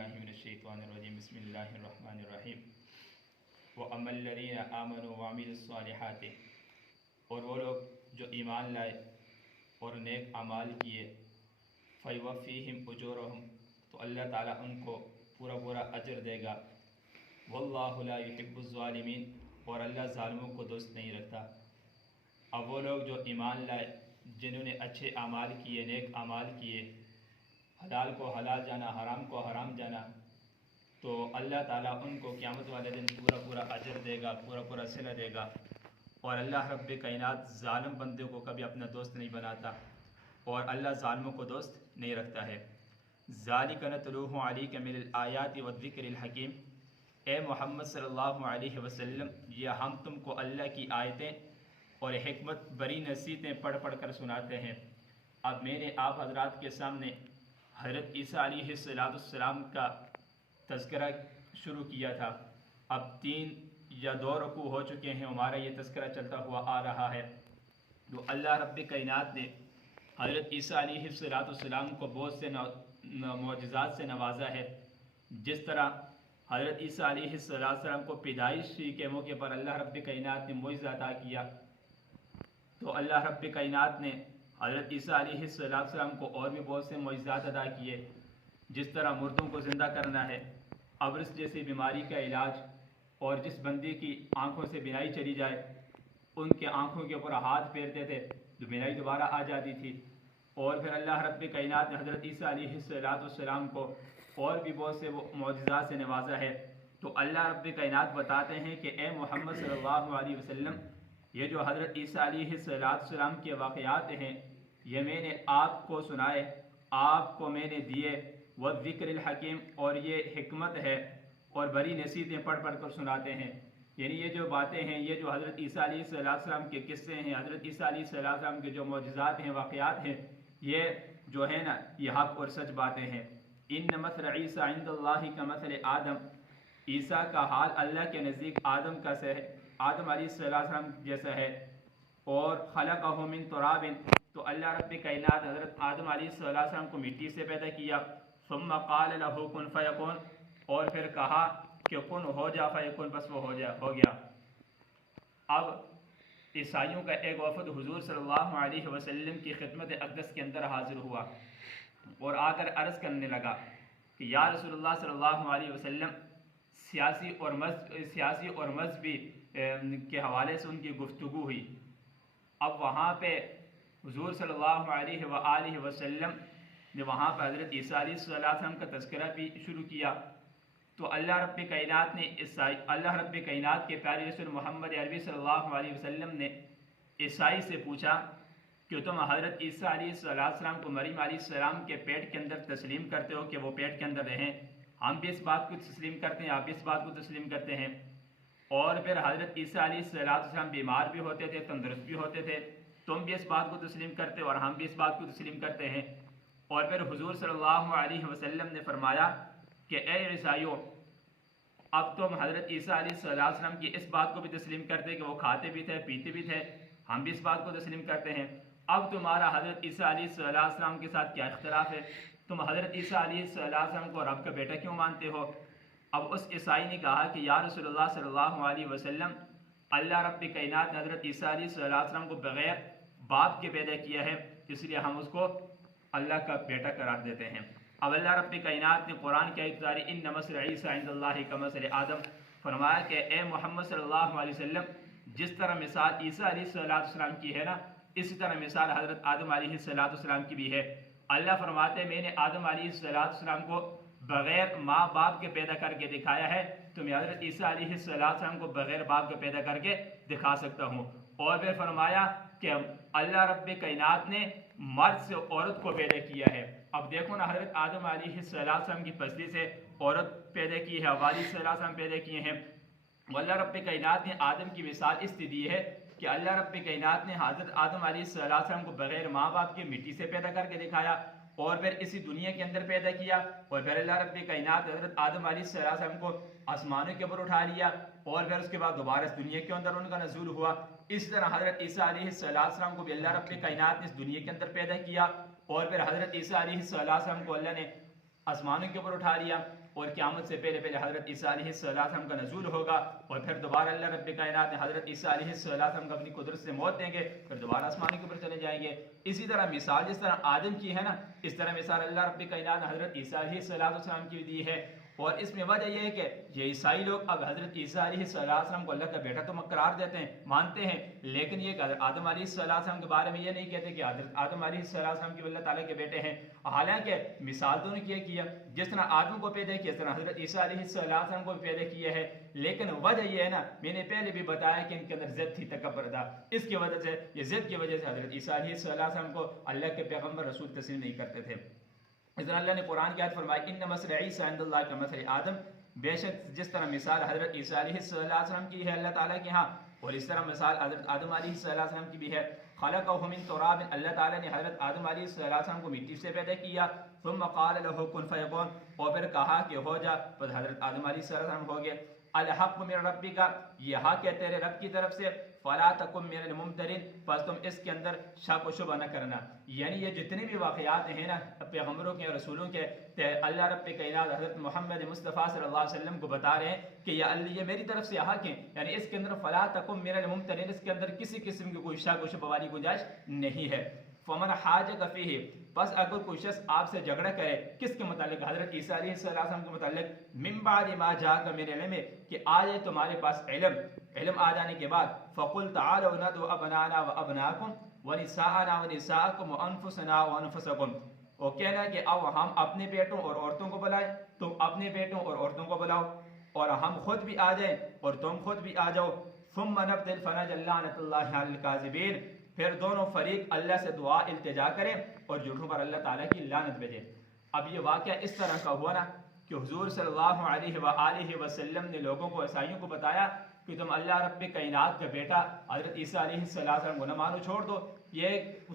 باللہ من الشیطان الرجیم بسم اللہ الرحمن الرحیم وَأَمَّا الَّذِينَ آمَنُوا وَعَمِلُوا الصَّالِحَاتِ اور وہ لوگ جو ایمان لائے اور نیک اعمال کیے فَيُوَفِّيهِمْ أُجُورَهُمْ تو اللہ تعالیٰ ان کو پورا اجر دے گا وَاللَّهُ لَا يُحِبُّ الظَّالِمِينَ اور اللہ ظالموں کو دوست نہیں رکھتا۔ اب وہ لوگ جو ایمان لائے جنہوں نے اچھے اعمال کیے، نیک اعمال کیے، حلال کو حلال جانا، حرام کو حرام جانا، تو اللہ تعالیٰ ان کو قیامت والے دن پورا اجر دے گا، پورا صلہ دے گا۔ اور اللہ رب کائنات ظالم بندے کو کبھی اپنا دوست نہیں بناتا اور اللہ ظالموں کو دوست نہیں رکھتا ہے۔ ذَلِكَ نَتْلُوهُ عَلَيْكَ مِنَ الْآيَاتِ وَالذِّكْرِ الْحَكِيمِ اے محمد صلی اللہ علیہ وسلم، یہ ہم تم کو اللہ کی آیتیں اور حکمت بری نصیحتیں پڑھ کر سناتے ہیں۔ اب میں نے آپ حضرات کے سامنے حضرت عیسیٰ علیہ السلام کا تذکرہ شروع کیا تھا۔ اب 3 یا 2 رکوع ہو چکے ہیں، ہمارا یہ تذکرہ چلتا ہوا آ رہا ہے۔ تو اللہ رب کائنات نے حضرت عیسیٰ علیہ السلام کو بہت سے معجزات سے نوازا ہے۔ جس طرح حضرت عیسیٰ علیہ السلام کو پیدائشی کے موقع پر اللہ رب کائنات نے معجزہ عطا کیا، تو اللہ رب کائنات نے حضرت عیسیٰ علیہ السلام کو اور بھی بہت سے معجزات عطا کیے۔ جس طرح مردوں کو زندہ کرنا ہے، ابرص جیسی بیماری کا علاج، اور جس بندے کی آنکھوں سے بینائی چلی جائے ان کے آنکھوں کے اوپر ہاتھ پھیرتے تھے تو بینائی دوبارہ آ جاتی تھی۔ اور پھر اللہ رب کائنات نے حضرت عیسیٰ علیہ السلام کو اور بھی بہت سے معجزات سے نوازا ہے۔ تو اللہ رب کائنات بتاتے ہیں کہ اے محمد صلی اللہ علیہ وسلم، یہ جو حضرت عیسیٰ علیہ السلام کے واقعات ہیں یہ میں نے آپ کو سنائے، آپ کو میں نے دیے، والذکر الحکیم، اور یہ حکمت ہے اور بڑی نصیحتیں پڑھ کر سناتے ہیں۔ یعنی یہ جو باتیں ہیں، یہ جو حضرت عیسیٰ علیہ السلام کے قصے ہیں، حضرت عیسیٰ علیہ السلام کے جو معجزات ہیں، واقعات ہیں، یہ جو ہے نا یہ حق اور سچ باتیں ہیں۔ ان مثل عیسیٰ عند اللہ کمثل آدم، عیسیٰ کا حال اللہ کے نزدیک آدم کا سے ہے، آدم علیہ السلام جیسا ہے۔ اور خلقہ من تراب، تو اللہ رب کائنات حضرت آدم علیہ السلام کو مٹی سے پیدا کیا، ثم قال له کن فیکون، اور پھر کہا کہ کن ہو جا، فیکون، بس وہ ہو گیا۔ اب عیسائیوں کا ایک وفد حضور صلی اللہ علیہ وسلم کی خدمت اقدس کے اندر حاضر ہوا اور آ کر عرض کرنے لگا کہ یا رسول اللہ صلی اللہ علیہ وسلم، سیاسی اور مذہبی کے حوالے سے ان کی گفتگو ہوئی۔ اب وہاں پہ حضور صلی اللہ علیہ وآلہ وسلم نے وہاں پہ حضرت عیسیٰ علیہ السلام کا تذکرہ بھی شروع کیا۔ تو اللہ رب کائنات کے پیارے رسول محمد عربی صلی اللہ علیہ وسلم نے عیسائی سے پوچھا کہ تم حضرت عیسیٰ علیہ السلام کو مریم علیہ السلام کے پیٹ کے اندر تسلیم کرتے ہو کہ وہ پیٹ کے اندر رہیں؟ ہم بھی اس بات کو تسلیم کرتے ہیں، آپ بھی اس بات کو تسلیم کرتے ہیں۔ اور پھر حضرت عیسیٰ علیہ السلام بیمار بھی ہوتے تھے، تندرست بھی ہوتے تھے، تم بھی اس بات کو تسلیم کرتے اور ہم بھی اس بات کو تسلیم کرتے ہیں۔ اور پھر حضور صلی اللہ علیہ وسلم نے فرمایا کہ اے عیسائیوں، اب تم حضرت عیسیٰ علیہ السلام کی اس بات کو بھی تسلیم کرتے کہ وہ کھاتے بھی تھے، پیتے بھی تھے، ہم بھی اس بات کو تسلیم کرتے ہیں۔ اب تمہارا حضرت عیسیٰ علیہ السلام کے ساتھ کیا اختلاف ہے؟ تم حضرت عیسیٰ علیہ السلام کو رب کا بیٹا کیوں مانتے ہو؟ اب اس عیسائی نے کہا کہ یا رسول اللہ صلی اللہ علیہ وسلم، اللہ رب کائنات نے حضرت عیسیٰ علیہ السلام کو بغیر باپ کے پیدا کیا ہے، اس لیے ہم اس کو اللہ کا بیٹا قرار دیتے ہیں۔ اب اللہ رب کائنات نے قرآن کی آیت اتاری، ان مثل عیسیٰ عند اللہ کمثل آدم، فرمایا کہ اے محمد صلی اللہ علیہ وسلم، جس طرح مثال عیسیٰ علیہ السلام کی ہے نا، اسی طرح مثال حضرت آدم علیہ السلام کی بھی ہے۔ اللہ فرماتے ہیں میں نے آدم علیہ السلام کو بغیر ماں باپ کے پیدا کر کے دکھایا ہے، تو میں حضرت عیسیٰ علیہ السلام کو بغیر باپ کے پیدا کر کے دکھا سکتا ہوں۔ اور پھر فرمایا کہ اللہ رب کائنات نے مرد سے عورت کو پیدا کیا ہے۔ اب دیکھو نا، حضرت آدم علیہ السلام کی پسلی سے عورت پیدا کی ہے، حوا علیہ السلام پیدا کیے ہیں۔ اللہ رب کائنات نے آدم کی مثال اس لیے دی ہے کہ اللہ رب کائنات نے حضرت آدم علیہ السلام کو بغیر ماں باپ کے مٹی سے پیدا کر کے دکھایا اور پھر اسی دنیا کے اندر پیدا کیا، اور پھر اللہ رب کائنات حضرت آدم علیہ السلام کو آسمانوں کے اوپر اٹھا لیا، اور پھر اس کے بعد دوبارہ اس دنیا کے اندر ان کا نزول ہوا۔ اس طرح حضرت عیسیٰ علیہ السلام کو بھی اللہ رب کائنات نے اس دنیا کے اندر پیدا کیا، اور پھر حضرت عیسیٰ علیہ السلام کو اللہ نے آسمانوں کے اوپر اٹھا لیا۔ اور قیامت سے پہلے پہلے حضرت عیسیٰ علیہ السلام کا نزول ہوگا اور پھر دوبارہ اللہ رب کائنات نے حضرت عیسیٰ علیہ السلام کو اپنی قدرت سے موت دیں گے، پھر دوبارہ آسمانی کے اوپر چلے جائیں گے۔ اسی طرح مثال جس طرح آدم کی ہے نا، اس طرح مثال اللہ رب کائنات نے حضرت عیسیٰ علیہ السلام کی دی ہے۔ اور اس میں وجہ یہ ہے کہ یہ عیسائی لوگ اب حضرت عیسیٰ علیہ السلام کو اللہ کا بیٹا تو قرار دیتے ہیں، مانتے ہیں، لیکن یہ کہ آدم علیہ السلام کے بارے میں یہ نہیں کہتے کہ حضرت آدم علیہ السلام کی اللہ تعالیٰ کے بیٹے ہیں، حالانکہ مثال تو نے کیا جس طرح آدم کو پیدا کیا اس طرح حضرت عیسیٰ علیہ السلام کو بھی پیدا کیا ہے، لیکن وجہ یہ ہے نا، میں نے پہلے بھی بتایا کہ ان کے اندر ضد تھی، تکبر تھا، اس کی وجہ سے یہ ضد کی وجہ سے حضرت عیسیٰ علیہ السلام کو اللہ کے پیغمبر رسول تسلیم نہیں کرتے تھے۔ اس طرح اللہ نے قرآن کی آیت فرمائی ان مثل عیسیٰ عند اللہ کمثل آدم، بے شک جس طرح مثال حضرت عیسیٰ علیہ السلام کی ہے اللہ تعالیٰ کے ہاں، اور اس طرح مثال حضرت آدم علیہ السلام کی بھی ہے۔ خلقہ من تراب، اللہ تعالیٰ نے حضرت آدم علیہ السلام کو مٹی سے پیدا کیا، ثم قال له کن فیکون، اور پھر کہا کہ ہو جا، پس حضرت آدم علیہ السلام ہو گئے۔ الحق من ربک، یہ حق ہے تیرے رب کی طرف سے، فلا تکن من الممترین، پس تم اس کے اندر شک و شبہ نہ کرنا۔ یعنی یہ جتنے بھی واقعات ہیں نا پیغمبروں کے اور رسولوں کے، اللہ رب کائنات حضرت محمد مصطفیٰ صلی اللہ علیہ وسلم کو بتا رہے ہیں کہ یہ میری طرف سے حق ہیں، یعنی اس کے اندر فلا تکن من الممترین، اس کے اندر کسی قسم کی کوئی شک و شبہ والی گنجائش نہیں ہے۔ فمن حاجک فیہ، بس اگر کوئی شخص آپ سے جھگڑا کرے کس کے متعلق؟ حضرت عیسیٰ علیہ السلام کے متعلق، من بعد ما جاءک من العلم، کہ آ جائے تمہارے پاس علم آ جانے کے بعد، فقل تعالوا ندعو ابناءنا وابناءکم ونساءنا ونساءکم وانفسنا وانفسکم، وہ کہنا کہ آؤ ہم اپنے بیٹوں اور عورتوں کو بلائیں، تم اپنے بیٹوں اور عورتوں کو بلاؤ، اور ہم خود بھی آ جائیں اور تم خود بھی آ جاؤ۔ ثم نبتل فنجعل لعنۃ اللہ علی الکاذبین، پھر دونوں فریق اللہ سے دعا التجا کریں اور جھوٹوں پر اللہ تعالیٰ کی لعنت بھیجیں۔ اب یہ واقعہ اس طرح کا ہوا نا کہ حضور صلی اللہ علیہ وآلہ وسلم نے لوگوں کو، عیسائیوں کو بتایا کہ تم اللہ رب کائنات کا بیٹا حضرت عیسیٰ علیہ السلام کو نہ مانو، چھوڑ دو، یہ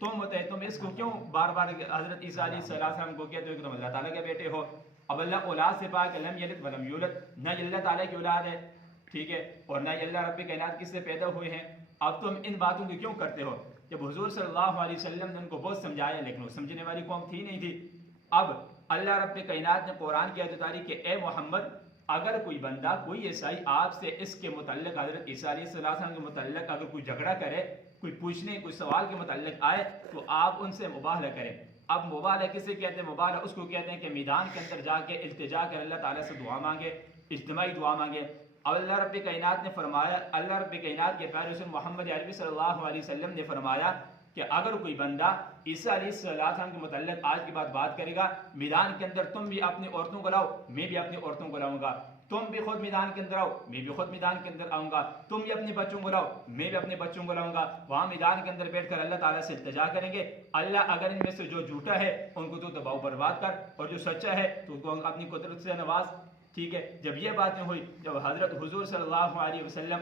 تم ہوتے ہیں، تم اس کو کیوں بار بار حضرت عیسیٰ علیہ السلام کو کہتے ہو کہ تم اللہ تعالیٰ کے بیٹے ہو؟ اب اللہ اولاد سے پاک، لم یلد ولم یولد، نہ اللہ تعالیٰ کی اولاد ہے، ٹھیک ہے، اور نہ اللہ رب کائنات کس سے پیدا ہوئے ہیں۔ اب تم ان باتوں کو کیوں کرتے ہو؟ جب حضور صلی اللہ علیہ وسلم نے ان کو بہت سمجھایا لیکن وہ سمجھنے والی قوم تھی نہیں تھی۔ اب اللہ رب کائنات نے قرآن کی آیت اتاری کہ اے محمد، اگر کوئی بندہ، کوئی عیسائی آپ سے اس کے متعلق، حضرت عیسیٰ علیہ السلام کے متعلق اگر کوئی جھگڑا کرے، کوئی پوچھنے، کوئی سوال کے متعلق آئے، تو آپ ان سے مباہلہ کریں۔ اب مباہلہ کسے کہتے ہیں؟ مباہلہ اس کو کہتے ہیں کہ میدان کے اندر جا کے التجا کر اللہ تعالیٰ سے دعا مانگے، اجتماعی دعا مانگے۔ اللہ رب کائنات نے فرمایا، اللہ رب کائنات کے پیارے رسول محمد عربی صلی اللہ علیہ وسلم نے فرمایا کہ اگر کوئی بندہ عیسیٰ علیہ السلام کے متعلق آج کے بعد بات کرے گا، میدان کے اندر تم بھی اپنی عورتوں کو لاؤ، میں بھی اپنی عورتوں کو لاؤں گا، تم بھی خود میدان کے اندر آؤ، میں بھی خود میدان کے اندر آؤں گا، تم بھی اپنے بچوں کو لاؤ، میں بھی اپنے بچوں کو لاؤں گا، وہاں میدان کے اندر بیٹھ کر اللہ تعالیٰ سے التجا کریں گے، اللہ اگر ان میں سے جو جھوٹا ہے ان کو تو تباہ و برباد کر، اور جو سچا ہے تو ان کو اپنی قدرت سے نواز۔ ٹھیک ہے، جب یہ باتیں ہوئی، جب حضرت حضور صلی اللہ علیہ وسلم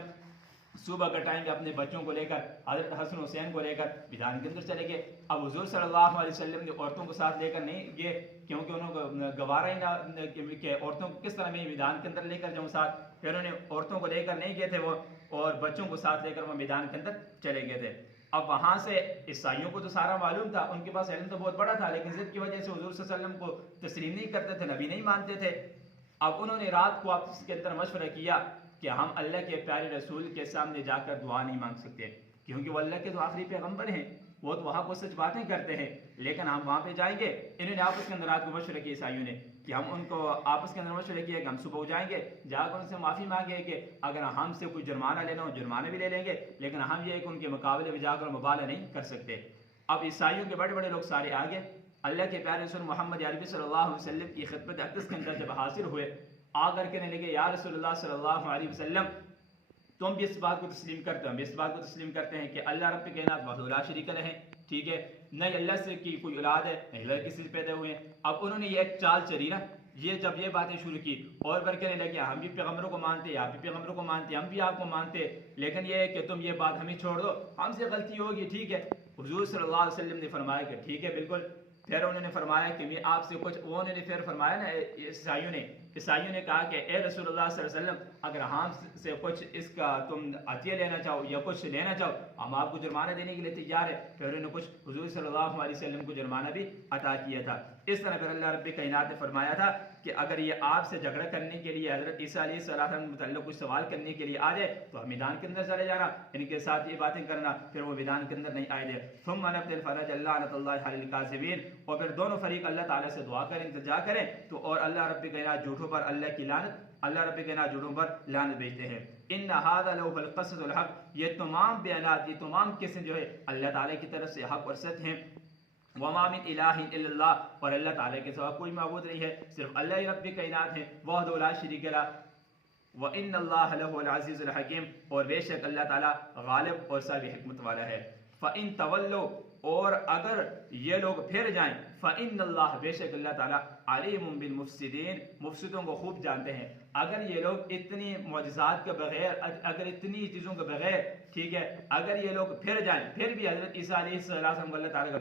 صبح کا ٹائم پہ اپنے بچوں کو لے کر، حضرت حسن حسین کو لے کر میدان کے اندر چلے گئے۔ اب حضور صلی اللہ علیہ وسلم نے عورتوں کو ساتھ لے کر نہیں گئے، کیونکہ انہوں کو گوارا ہی نہ کہ عورتوں کو کس طرح میں میدان کے اندر لے کر جاؤں ساتھ، پھر انہوں نے عورتوں کو لے کر نہیں گئے تھے وہ، اور بچوں کو ساتھ لے کر وہ میدان کے اندر چلے گئے تھے۔ اب وہاں سے عیسائیوں کو تو سارا معلوم تھا، ان کے پاس علم تو بہت بڑا تھا، لیکن ضد کی وجہ سے حضور صلی اللہ علیہ وسلم کو تسلیم نہیں کرتے تھے، نبی نہیں مانتے تھے۔ اب انہوں نے رات کو آپس کے اندر مشورہ کیا کہ ہم اللہ کے پیارے رسول کے سامنے جا کر دعا نہیں مانگ سکتے، کیونکہ وہ اللہ کے تو آخری پیغمبر ہیں، وہ تو وہاں کو سچ باتیں کرتے ہیں، لیکن ہم وہاں پہ جائیں گے۔ انہوں نے آپس کے اندر رات کو مشورہ کیا عیسائیوں نے کہ ہم ان کو آپس کے اندر مشورہ کیا کہ ہم صبح جائیں گے، جا کر ان سے معافی مانگے کہ اگر ہم سے کوئی جرمانہ لینا ہو جرمانہ بھی لے لیں گے، لیکن ہم یہ کہ ان کے مقابلے میں جا کر مبالغہ نہیں کر سکتے۔ اب عیسائیوں کے بڑے بڑے لوگ سارے آگے اللہ کے پیارے رسول محمد عربی صلی اللہ علیہ وسلم کی خدمت اقدس کے اندر جب حاضر ہوئے، آ کر کہنے لگے یا رسول اللہ صلی اللہ علیہ وسلم، تم بھی اس بات کو تسلیم کرتے ہو، ہم اس بات کو تسلیم کرتے ہیں کہ اللہ رب کائنات وحدہ لا شریک لہ ہے، ٹھیک ہے، نہ اللہ سے کی کوئی اولاد ہے، نہ اللہ کسی سے پیدا ہوئے ہیں۔ اب انہوں نے یہ ایک چال چلی نا، یہ جب یہ باتیں شروع کی اور پھر کہنے لگے ہم بھی پیغمبروں کو مانتے، آپ بھی پیغمبروں کو مانتے، ہم بھی آپ کو مانتے، لیکن یہ ہے کہ تم یہ بات ہمیں چھوڑ دو، ہم سے غلطی ہوگی، ٹھیک ہے۔ حضور صلی اللہ علیہ وسلم نے فرمایا کہ ٹھیک ہے بالکل۔ پھر انہوں نے فرمایا کہ میں آپ سے کچھ، وہ انہوں نے پھر فرمایا نا عیسائیوں نے کہا کہ اے رسول اللہ صلی اللہ علیہ وسلم، اگر ہم سے کچھ اس کا تم عطیہ لینا چاہو یا کچھ لینا چاہو، ہم آپ کو جرمانہ دینے کے لیے تیار ہے۔ پھر انہوں نے کچھ حضور صلی اللہ علیہ وسلم کو جرمانہ بھی عطا کیا تھا۔ اس طرح پھر اللہ رب کائنات نے فرمایا تھا کہ اگر یہ آپ سے جھگڑا کرنے کے لیے حضرت عیسیٰ علیہ السلام کے متعلق کچھ سوال کرنے کے لیے آ جائے تو ہم میدان کے اندر چلے جانا، ان کے ساتھ یہ باتیں کرنا، پھر وہ میدان کے اندر نہیں آئے دے. ثم نبت الفرج لعنۃ اللہ علی الکاذبین، اور پھر دونوں فریق اللہ تعالیٰ سے دعا کریں، التجا کریں تو اور اللہ رب کائنات جھوٹوں پر اللہ کی لعنت، اللہ رب کائنات جھوٹوں پر لعنت بھیجتے ہیں. ان ھذا لہو القصص الحق، یہ تمام بیانات، یہ تمام قصے جو ہے اللہ تعالیٰ کی طرف سے حق اور سچ ہیں. وما من الہ الا اللہ، اور اللہ تعالیٰ کے سوا کوئی معبود نہیں ہے، صرف اللہ ہی رب کائنات ہے، وحدہ لا شریک لہ. وَإِنَّ اللَّهَ لَهُوَ الْعَزِيزُ الْحَكِيمُ، اور بے شک اللہ تعالیٰ غالب اور صاحب حکمت والا ہے. فَإِن تَوَلَّوْا، اور اگر یہ لوگ پھر جائیں، فَإِنَّ اللَّهَ، بے شک اللہ تعالیٰ عَلِيمٌ بِالْمُفْسِدِينَ، مفسدوں کو خوب جانتے ہیں. اگر یہ لوگ اتنی معجزات کے بغیر، اگر اتنی چیزوں کے بغیر، ٹھیک ہے، اگر یہ لوگ پھر جائیں، پھر بھی حضرت عیسیٰ علیہ السلام کو اللہ تعالیٰ کا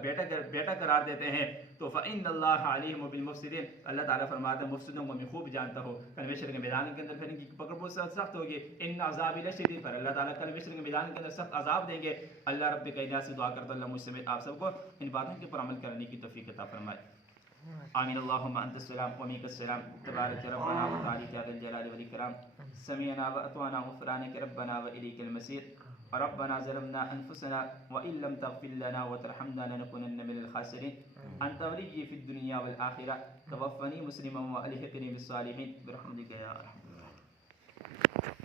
بیٹا قرار دیتے ہیں، تو فَإِنَّ اللَّهَ عَلِيمٌ بِالْمُفْسِدِينَ، اللہ تعالیٰ فرماتا ہے مفسدوں کو میں خوب جانتا ہوں. کل محشر کے میدان کے اندر پھر ان کی پکڑ بہت سخت ہوگی. ان عذابی لشدید، پر اللہ تعالیٰ کل محشر کے میدان کے اندر سخت عذاب دیں گے. اللہ رب کائنات سے دعا کرتا اللہ مجھ سمیت آپ سب کو ان باتوں کے پر عمل کرنے کی توفیق عطا فرمائے. آمین. اللہم انت السلام و منک السلام، تبارک ربنا و تعالی یا ذا الجلال والاکرام. سمعنا واطعنا غفرانک ربنا و الیک المصیر. ربنا ظلمنا انفسنا وان لم تغفر لنا وترحمنا لنكونن من الخاسرین. انت ولی فی الدنیا والآخرہ، توفنی مسلما والحقنی بالصالحین برحمتک یا ارحم الراحمین.